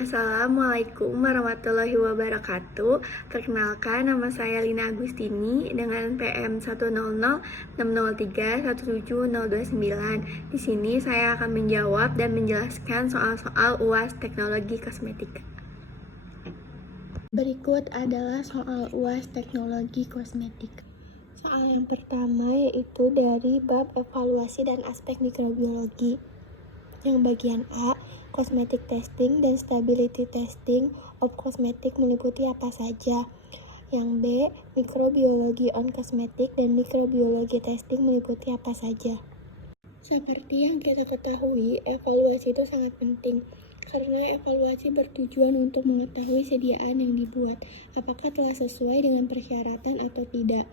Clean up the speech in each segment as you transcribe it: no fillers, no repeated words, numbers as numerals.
Assalamualaikum warahmatullahi wabarakatuh. Perkenalkan, nama saya Lina Agustini dengan PM 10060317029. Di sini saya akan menjawab dan menjelaskan soal-soal UAS Teknologi Kosmetik. Berikut adalah soal UAS Teknologi Kosmetik. Soal yang pertama yaitu dari bab evaluasi dan aspek mikrobiologi. Yang bagian A, cosmetic testing dan stability testing of cosmetic meliputi apa saja. Yang B, mikrobiologi on cosmetic dan mikrobiologi testing meliputi apa saja. Seperti yang kita ketahui, evaluasi itu sangat penting karena evaluasi bertujuan untuk mengetahui sediaan yang dibuat, apakah telah sesuai dengan persyaratan atau tidak.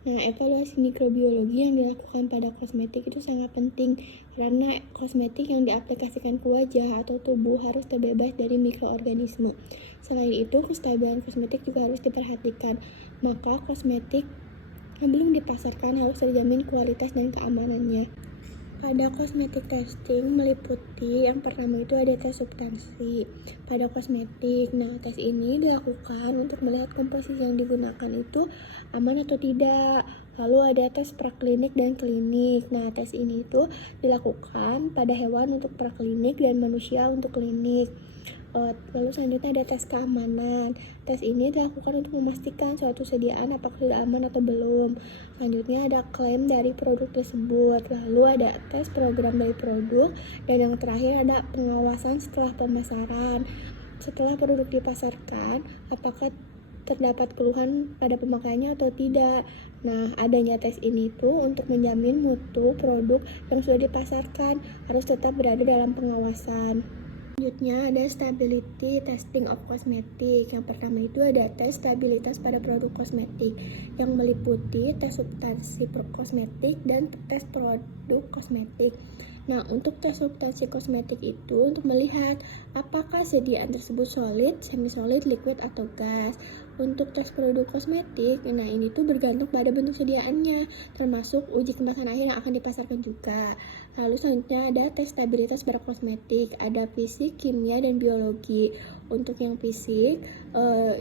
Nah, evaluasi mikrobiologi yang dilakukan pada kosmetik itu sangat penting karena kosmetik yang diaplikasikan ke wajah atau tubuh harus terbebas dari mikroorganisme. Selain itu, kestabilan kosmetik juga harus diperhatikan. Maka kosmetik yang belum dipasarkan harus terjamin kualitas dan keamanannya. Pada cosmetic testing meliputi yang pertama itu ada tes substansi pada kosmetik. Nah, tes ini dilakukan untuk melihat komposisi yang digunakan itu aman atau tidak. Lalu ada tes praklinik dan klinik. Nah, tes ini itu dilakukan pada hewan untuk praklinik dan manusia untuk klinik. Lalu selanjutnya ada tes keamanan. Tes ini dilakukan untuk memastikan suatu sediaan apakah sudah aman atau belum. Selanjutnya ada klaim dari produk tersebut. Lalu ada tes program dari produk. Dan yang terakhir ada pengawasan setelah pemasaran. Setelah produk dipasarkan, apakah terdapat keluhan pada pemakaiannya atau tidak. Nah, adanya tes ini tuh untuk menjamin mutu produk yang sudah dipasarkan harus tetap berada dalam pengawasan. Selanjutnya ada stability testing of cosmetic. Yang pertama itu ada tes stabilitas pada produk kosmetik yang meliputi tes substansi kosmetik dan tes produk kosmetik. Nah, untuk tes substansi kosmetik itu untuk melihat apakah sediaan tersebut solid, semi-solid, liquid, atau gas. Untuk tes produk kosmetik, nah ini tuh bergantung pada bentuk sediaannya, termasuk uji kemasan akhir yang akan dipasarkan juga. Lalu selanjutnya ada tes stabilitas pada kosmetik, ada fisik, kimia, dan biologi. Untuk yang fisik,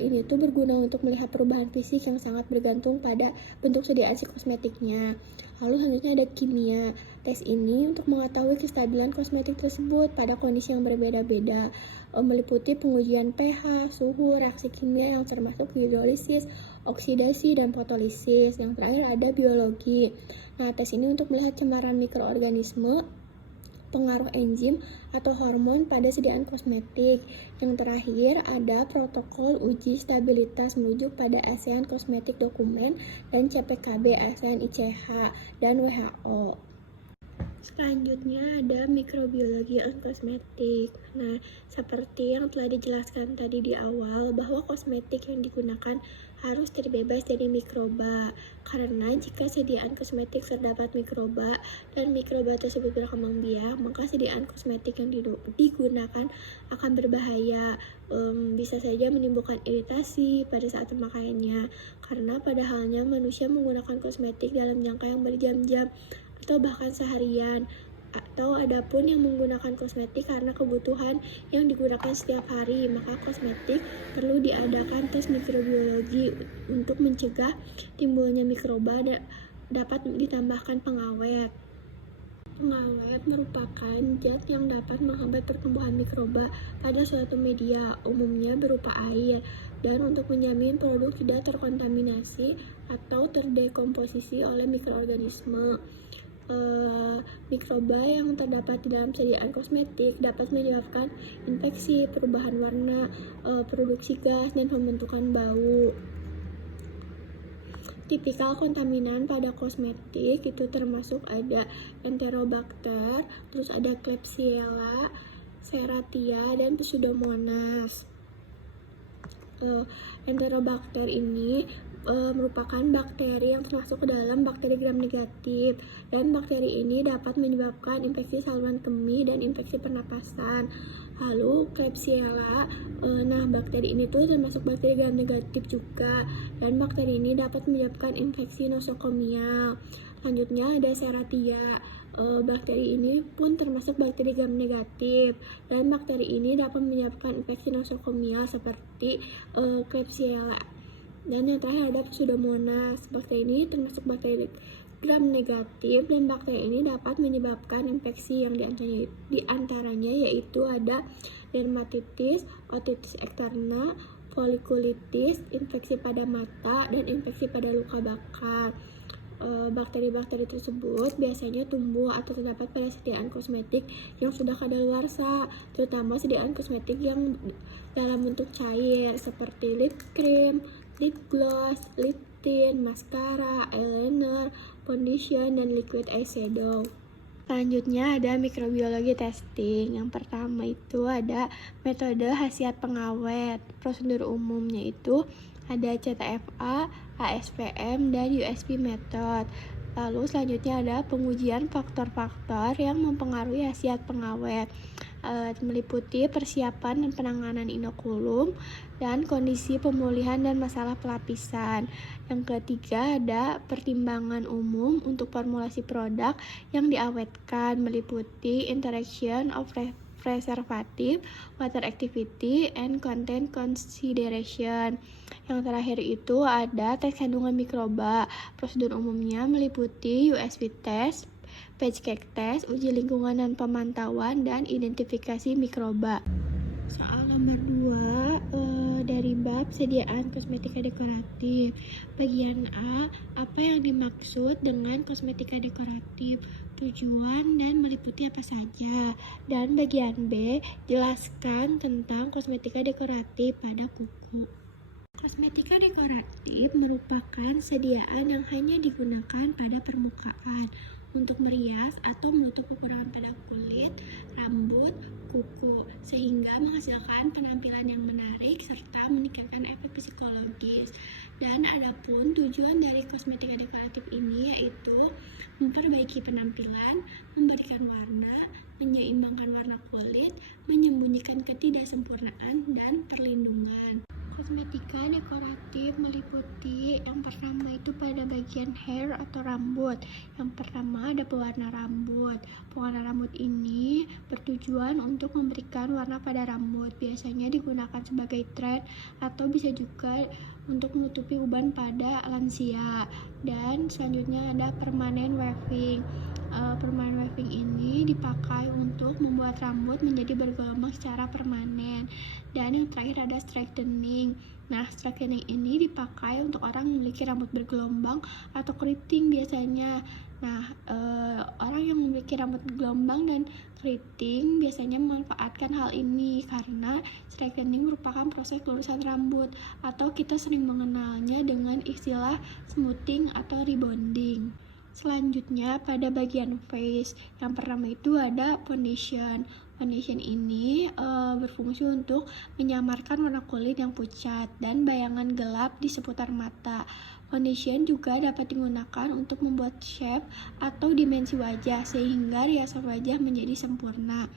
ini tuh berguna untuk melihat perubahan fisik yang sangat bergantung pada bentuk sediaan si kosmetiknya. Lalu selanjutnya ada kimia. Tes ini untuk mengetahui kestabilan kosmetik tersebut pada kondisi yang berbeda-beda, meliputi pengujian pH, suhu, reaksi kimia yang termasuk hidrolisis, oksidasi, dan fotolisis. Yang terakhir ada biologi. Nah, tes ini untuk melihat cemaran mikroorganisme, pengaruh enzim atau hormon pada sediaan kosmetik. Yang terakhir ada protokol uji stabilitas merujuk pada ASEAN Cosmetic Document dan CPKB ASEAN ICH dan WHO. Selanjutnya ada mikrobiologi on kosmetik. Nah, seperti yang telah dijelaskan tadi di awal bahwa kosmetik yang digunakan harus terbebas dari mikroba. Karena jika sediaan kosmetik terdapat mikroba dan mikroba tersebut berkembang biak, maka sediaan kosmetik yang digunakan akan berbahaya. Bisa saja menimbulkan iritasi pada saat pemakaiannya. Karena pada halnya manusia menggunakan kosmetik dalam jangka yang berjam-jam atau bahkan seharian, atau adapun yang menggunakan kosmetik karena kebutuhan yang digunakan setiap hari, maka kosmetik perlu diadakan tes mikrobiologi untuk mencegah timbulnya mikroba dapat ditambahkan pengawet. Pengawet merupakan zat yang dapat menghambat pertumbuhan mikroba pada suatu media, umumnya berupa air, dan untuk menjamin produk tidak terkontaminasi atau terdekomposisi oleh mikroorganisme. Mikroba yang terdapat di dalam sediaan kosmetik dapat menyebabkan infeksi, perubahan warna, produksi gas, dan pembentukan bau. Tipikal kontaminan pada kosmetik itu termasuk ada Enterobacter, terus ada Klebsiella, Serratia, dan Pseudomonas. Enterobacter ini merupakan bakteri yang termasuk ke dalam bakteri gram negatif, dan bakteri ini dapat menyebabkan infeksi saluran kemih dan infeksi pernapasan. Lalu Klebsiella, nah bakteri ini tuh termasuk bakteri gram negatif juga, dan bakteri ini dapat menyebabkan infeksi nosokomial. Selanjutnya ada Serratia. Bakteri ini pun termasuk bakteri gram negatif, dan bakteri ini dapat menyebabkan infeksi nosokomial seperti Klebsiella. Dan yang terakhir ada Pseudomonas. Bakteri ini termasuk bakteri gram negatif, dan bakteri ini dapat menyebabkan infeksi yang diantaranya yaitu ada dermatitis, otitis eksterna, folikulitis, infeksi pada mata, dan infeksi pada luka bakar. Bakteri-bakteri tersebut biasanya tumbuh atau terdapat pada sediaan kosmetik yang sudah kadaluarsa, terutama sediaan kosmetik yang dalam bentuk cair seperti lip cream, lip gloss, lip tint, maskara, eyeliner, foundation, dan liquid eyeshadow. Selanjutnya ada mikrobiologi testing. Yang pertama itu ada metode khasiat pengawet. Prosedur umumnya itu ada CTFA, ASPM, dan USP method. Lalu selanjutnya ada pengujian faktor-faktor yang mempengaruhi khasiat pengawet, meliputi persiapan dan penanganan inokulum, dan kondisi pemulihan dan masalah pelapisan. Yang ketiga ada pertimbangan umum untuk formulasi produk yang diawetkan, meliputi interaction of preservative, water activity, and content consideration. Yang terakhir itu ada tes kandungan mikroba. Prosedur umumnya meliputi USP test, patch cake test, uji lingkungan dan pemantauan, dan identifikasi mikroba. Soal nomor 2 dari bab sediaan kosmetika dekoratif. Bagian A, apa yang dimaksud dengan kosmetika dekoratif? Tujuan dan meliputi apa saja. Dan bagian B, jelaskan tentang kosmetika dekoratif pada buku. Kosmetika dekoratif merupakan sediaan yang hanya digunakan pada permukaan untuk merias atau menutup kekurangan pada kulit, rambut, kuku, sehingga menghasilkan penampilan yang menarik serta meningkatkan efek psikologis. Dan adapun tujuan dari kosmetika dekoratif ini yaitu memperbaiki penampilan, memberikan warna, menyeimbangkan warna kulit, menyembunyikan ketidaksempurnaan, dan perlindungan. Kosmetika dekoratif meliputi yang pertama itu pada bagian hair atau rambut. Yang pertama ada pewarna rambut. Pewarna rambut ini bertujuan untuk memberikan warna pada rambut. Biasanya digunakan sebagai thread atau bisa juga untuk menutupi uban pada lansia. Dan selanjutnya ada permanent waving. Permanent waving ini dipakai untuk membuat rambut menjadi bergelombang secara permanen. Dan yang terakhir ada straightening. Nah, straightening ini dipakai untuk orang yang memiliki rambut bergelombang atau keriting biasanya. Nah, orang yang memiliki rambut bergelombang dan keriting biasanya memanfaatkan hal ini karena straightening merupakan proses lurusan rambut, atau kita sering mengenalnya dengan istilah smoothing atau rebonding. Selanjutnya pada bagian face, yang pertama itu ada foundation. Foundation ini berfungsi untuk menyamarkan warna kulit yang pucat dan bayangan gelap di seputar mata. Foundation juga dapat digunakan untuk membuat shape atau dimensi wajah sehingga riasan wajah menjadi sempurna.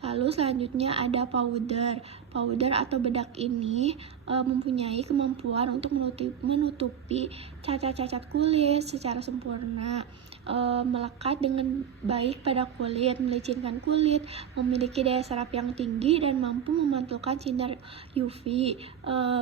Lalu selanjutnya ada powder. Powder atau bedak ini mempunyai kemampuan untuk menutupi cacat-cacat kulit secara sempurna, melekat dengan baik pada kulit, melicinkan kulit, memiliki daya serap yang tinggi, dan mampu memantulkan sinar UV.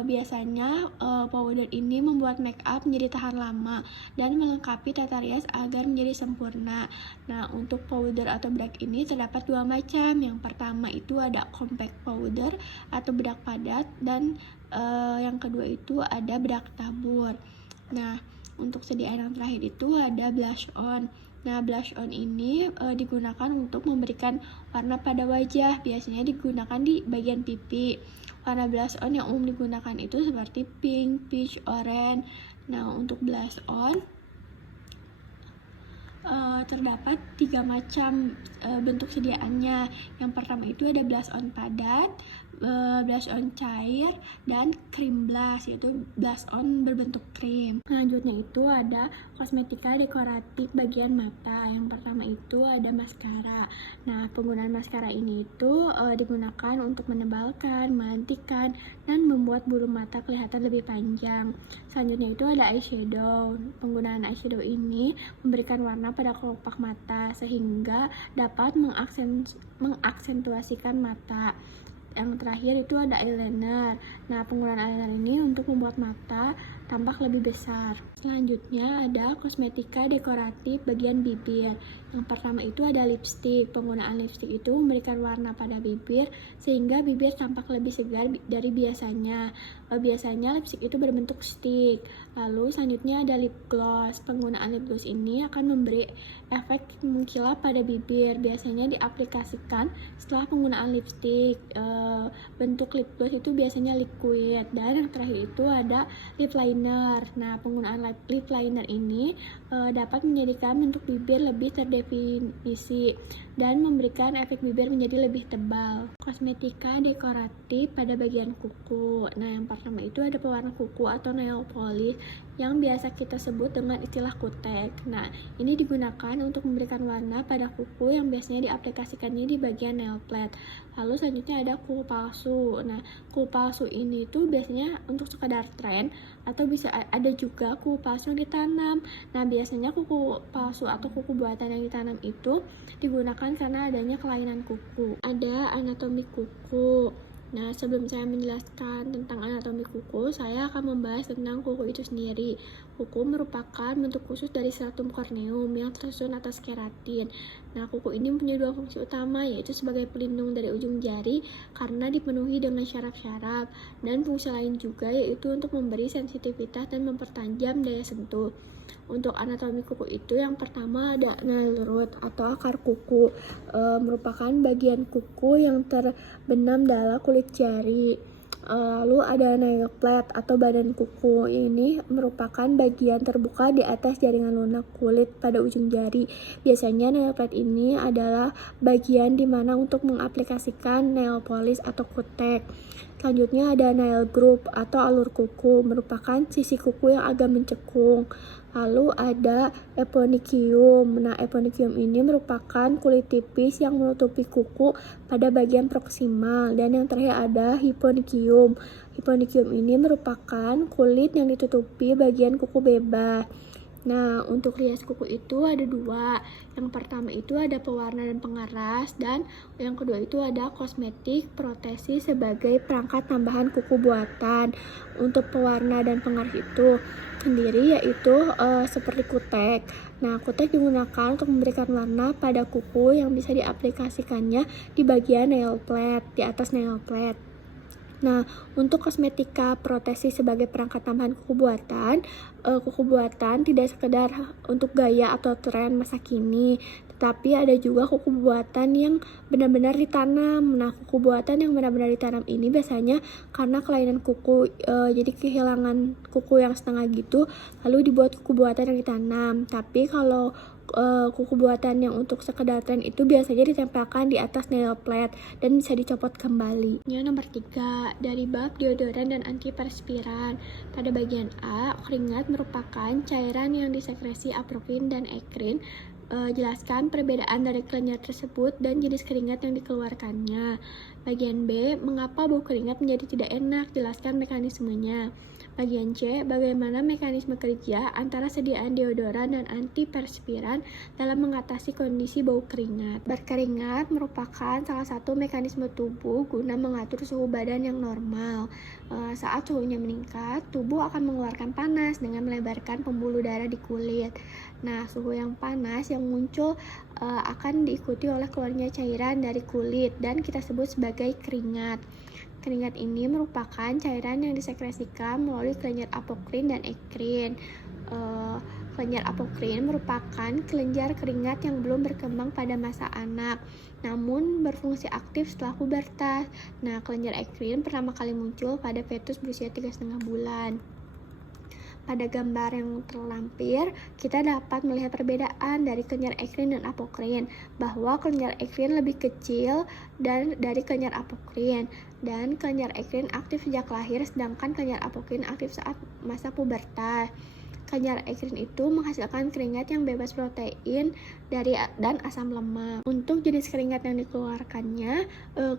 Biasanya powder ini membuat make up menjadi tahan lama dan melengkapi tata rias agar menjadi sempurna. Nah, untuk powder atau bedak ini terdapat dua macam. Yang pertama itu ada compact powder atau bedak padat, dan yang kedua itu ada bedak tabur. Nah, untuk sediaan yang terakhir itu ada blush on. Nah, blush on ini digunakan untuk memberikan warna pada wajah, biasanya digunakan di bagian pipi. Warna blush on yang umum digunakan itu seperti pink, peach, orange. Nah, untuk blush on terdapat 3 macam bentuk sediaannya. Yang pertama itu ada blush on padat, blush on cair, dan cream blush, yaitu blush on berbentuk krim. Selanjutnya itu ada kosmetika dekoratif bagian mata. Yang pertama itu ada maskara. Nah, penggunaan maskara ini itu digunakan untuk menebalkan, melantikan, dan membuat bulu mata kelihatan lebih panjang. Selanjutnya itu ada eyeshadow. Penggunaan eyeshadow ini memberikan warna pada kelopak mata sehingga dapat mengaksentuasikan mata. Yang terakhir itu ada eyeliner. Nah, penggunaan eyeliner ini untuk membuat mata tampak lebih besar. Selanjutnya ada kosmetika dekoratif bagian bibir. Yang pertama itu ada lipstick. Penggunaan lipstick itu memberikan warna pada bibir sehingga bibir tampak lebih segar dari biasanya. Biasanya lipstick itu berbentuk stick. Lalu selanjutnya ada lip gloss. Penggunaan lip gloss ini akan memberi efek mengkilap pada bibir. Biasanya diaplikasikan setelah penggunaan lipstick. Bentuk lip gloss itu biasanya liquid. Dan yang terakhir itu ada lip liner. Nah, penggunaan lip liner ini dapat menjadikan bentuk bibir lebih terdefinisi dan memberikan efek bibir menjadi lebih tebal. Kosmetika dekoratif pada bagian kuku. Nah, yang pertama itu ada pewarna kuku atau nail polish yang biasa kita sebut dengan istilah kutek. Nah, ini digunakan untuk memberikan warna pada kuku yang biasanya diaplikasikannya di bagian nail plate. Lalu selanjutnya ada kuku palsu. Nah, kuku palsu ini tuh biasanya untuk sekadar tren atau bisa ada juga kuku palsu yang ditanam. Nah, biasanya kuku palsu atau kuku buatan yang ditanam itu digunakan karena adanya kelainan kuku. Ada anatomi kuku. Nah, sebelum saya menjelaskan tentang anatomi kuku, saya akan membahas tentang kuku itu sendiri. Kuku merupakan bentuk khusus dari stratum corneum yang tersusun atas keratin. Nah, kuku ini mempunyai dua fungsi utama, yaitu sebagai pelindung dari ujung jari karena dipenuhi dengan syaraf-syaraf, dan fungsi lain juga yaitu untuk memberi sensitivitas dan mempertajam daya sentuh. Untuk anatomi kuku itu yang pertama ada nail root atau akar kuku, merupakan bagian kuku yang terbenam dalam kulit jari. Lalu ada nail plate atau badan kuku. Ini merupakan bagian terbuka di atas jaringan lunak kulit pada ujung jari. Biasanya nail plate ini adalah bagian di mana untuk mengaplikasikan nail polish atau kutek. Selanjutnya ada nail groove atau alur kuku, merupakan sisi kuku yang agak mencekung. Lalu ada eponychium. Nah, eponychium ini merupakan kulit tipis yang menutupi kuku pada bagian proksimal. Dan yang terakhir ada hyponychium. Hyponychium ini merupakan kulit yang ditutupi bagian kuku bebas. Nah, untuk rias kuku itu ada dua. Yang pertama itu ada pewarna dan pengeras, dan yang kedua itu ada kosmetik protesis sebagai perangkat tambahan kuku buatan. Untuk pewarna dan pengeras itu sendiri yaitu seperti kutek. Nah, kutek digunakan untuk memberikan warna pada kuku yang bisa diaplikasikannya di bagian nail plate, di atas nail plate. Nah, untuk kosmetika protesis sebagai perangkat tambahan kuku buatan tidak sekedar untuk gaya atau tren masa kini, tetapi ada juga kuku buatan yang benar-benar ditanam. Nah, kuku buatan yang benar-benar ditanam ini biasanya karena kelainan kuku, jadi kehilangan kuku yang setengah gitu, lalu dibuat kuku buatan yang ditanam. Tapi kalau kuku buatan yang untuk sekedar tren itu biasanya ditempelkan di atas nail plate dan bisa dicopot kembali. Yang nomor 3, dari bab deodoran dan antiperspiran. Pada bagian A, keringat merupakan cairan yang disekresi apokrин dan ekrin. Jelaskan perbedaan dari kelenjar tersebut dan jenis keringat yang dikeluarkannya. Bagian B, mengapa bau keringat menjadi tidak enak? Jelaskan mekanismenya. Bagian C, bagaimana mekanisme kerja antara sediaan deodoran dan antiperspiran dalam mengatasi kondisi bau keringat. Berkeringat merupakan salah satu mekanisme tubuh guna mengatur suhu badan yang normal. Saat suhunya meningkat, tubuh akan mengeluarkan panas dengan melebarkan pembuluh darah di kulit. Nah, suhu yang panas yang muncul akan diikuti oleh keluarnya cairan dari kulit dan kita sebut sebagai keringat. Keringat ini merupakan cairan yang disekresikan melalui kelenjar apokrin dan ekrin. Kelenjar apokrin merupakan kelenjar keringat yang belum berkembang pada masa anak, namun berfungsi aktif setelah pubertas. Nah, kelenjar ekrin pertama kali muncul pada fetus berusia 3,5 bulan. Pada gambar yang terlampir, kita dapat melihat perbedaan dari kelenjar ekrin dan apokrin, bahwa kelenjar ekrin lebih kecil dari kelenjar apokrin, dan kelenjar ekrin aktif sejak lahir, sedangkan kelenjar apokrin aktif saat masa pubertas. Kelenjar ekrin itu menghasilkan keringat yang bebas protein dan asam lemak. Untuk jenis keringat yang dikeluarkannya,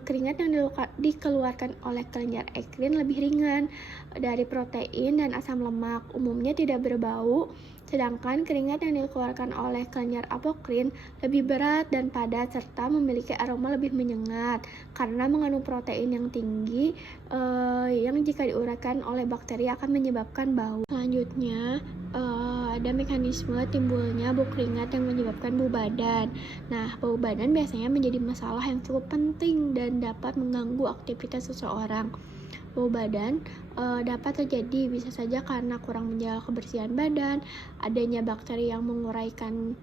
keringat yang dikeluarkan oleh kelenjar ekrin lebih ringan dari protein dan asam lemak, umumnya tidak berbau, sedangkan keringat yang dikeluarkan oleh kelenjar apokrin lebih berat dan padat serta memiliki aroma lebih menyengat karena mengandung protein yang tinggi yang jika diuraikan oleh bakteri akan menyebabkan bau. Selanjutnya, ada mekanisme timbulnya bau keringat yang menyebabkan bau badan. Nah, bau badan biasanya menjadi masalah yang cukup penting dan dapat mengganggu aktivitas seseorang. Bau badan dapat terjadi bisa saja karena kurang menjaga kebersihan badan, adanya bakteri yang menguraikan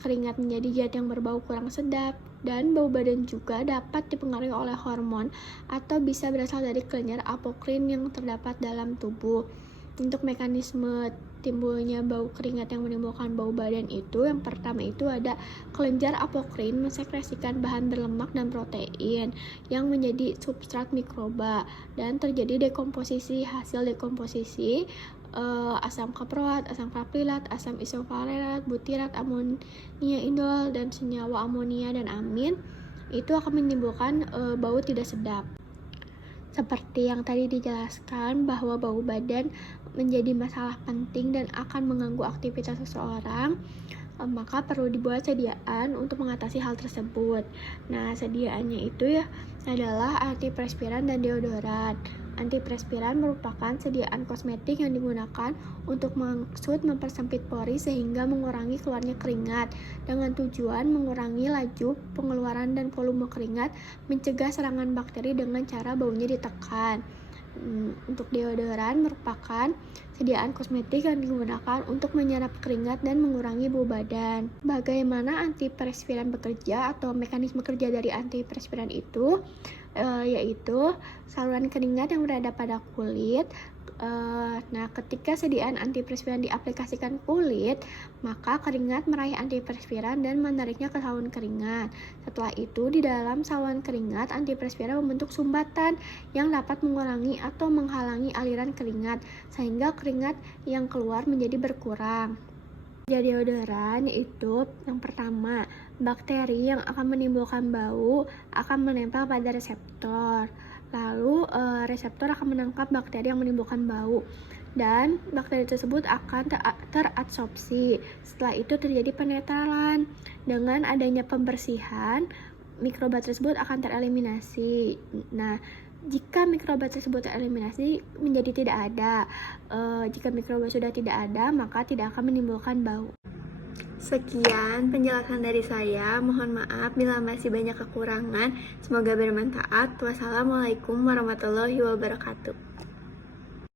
keringat menjadi zat yang berbau kurang sedap, dan bau badan juga dapat dipengaruhi oleh hormon atau bisa berasal dari kelenjar apokrin yang terdapat dalam tubuh. Untuk mekanisme timbulnya bau keringat yang menimbulkan bau badan itu, yang pertama itu ada kelenjar apokrin mensekresikan bahan berlemak dan protein yang menjadi substrat mikroba, dan terjadi dekomposisi. Hasil dekomposisi asam kaproat, asam kaprilat, asam isovalerate, butirat, amonia indol, dan senyawa amonia dan amin itu akan menimbulkan bau tidak sedap. Seperti yang tadi dijelaskan bahwa bau badan menjadi masalah penting dan akan mengganggu aktivitas seseorang, maka perlu dibuat sediaan untuk mengatasi hal tersebut. Nah, sediaannya itu adalah antiperspiran dan deodoran. Antiperspiran merupakan sediaan kosmetik yang digunakan untuk maksud mempersempit pori sehingga mengurangi keluarnya keringat dengan tujuan mengurangi laju pengeluaran dan volume keringat, mencegah serangan bakteri dengan cara baunya ditekan. Untuk deodoran merupakan sediaan kosmetik yang digunakan untuk menyerap keringat dan mengurangi bau badan. Bagaimana antiperspiran bekerja atau mekanisme kerja dari antiperspiran itu? Yaitu saluran keringat yang berada pada kulit. Nah, ketika sediaan antiperspiran diaplikasikan kulit, maka keringat meraih antiperspiran dan menariknya ke saluran keringat. Setelah itu, di dalam saluran keringat, antiperspiran membentuk sumbatan yang dapat mengurangi atau menghalangi aliran keringat, sehingga keringat yang keluar menjadi berkurang. Jadi deodoran itu yang pertama, bakteri yang akan menimbulkan bau akan menempel pada reseptor. Lalu reseptor akan menangkap bakteri yang menimbulkan bau dan bakteri tersebut akan teradsorpsi. Setelah itu terjadi penetralan. Dengan adanya pembersihan, mikroba tersebut akan tereliminasi. Nah, jika mikroba tersebut tereliminasi menjadi tidak ada. Jika mikroba sudah tidak ada, maka tidak akan menimbulkan bau. Sekian penjelasan dari saya. Mohon maaf bila masih banyak kekurangan. Semoga bermanfaat. Wassalamualaikum warahmatullahi wabarakatuh.